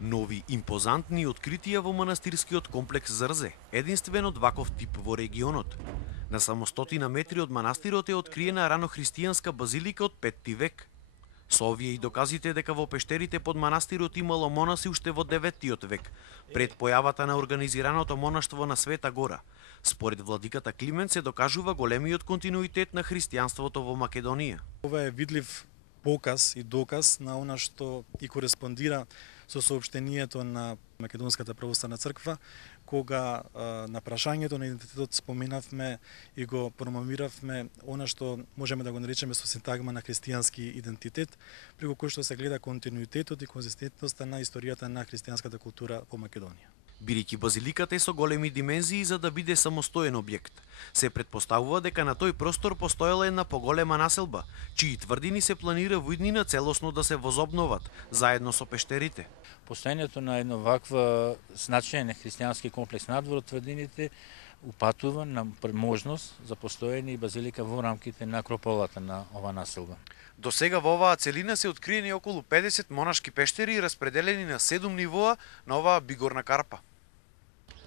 Нови импозантни откритија во манастирскиот комплекс Зрзе, единствен од ваков тип во регионот. На само 100 метри од манастирот е откриена ранохристијанска базилика од 5 век. Со овие и доказите дека во пештерите под манастирот имало монаси уште во 9 век, пред појавата на организираното монаштво на Света Гора. Според владиката Климент се докажува големиот континуитет на христијанството во Македонија. Ова е видлив показ и доказ на она што и кореспондира со соопштението на Македонската православна црква, кога на прашањето на идентитетот споменавме и го промовиравме она што можеме да го наречеме со синтагма на христијански идентитет, преку кој што се гледа континуитетот и конзистентноста на историјата на христијанската култура во Македонија. Бидејќи базиликата е со големи димензии за да биде самостоен објект, се претпоставува дека на тој простор постоела една поголема населба, чии тврдини се планира во иднина целосно да се возобноват, заедно со пештерите. Постојањето на едно ваква значајен христијански комплекс надвор од тврдините упатува на можност за постоење и базилика во рамките на акрополата на ова населба. До сега во оваа целина се откриени околу 50 монашки пештери распределени на 7 нивоа на оваа бигорна карпа.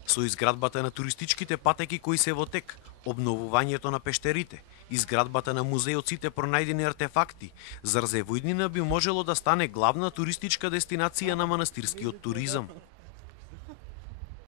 Со изградбата на туристичките патеки кои се во тек, обновувањето на пештерите, изградбата на музејот сите пронајдени артефакти, Зрзе во иднина би можело да стане главна туристичка дестинација на манастирскиот туризам.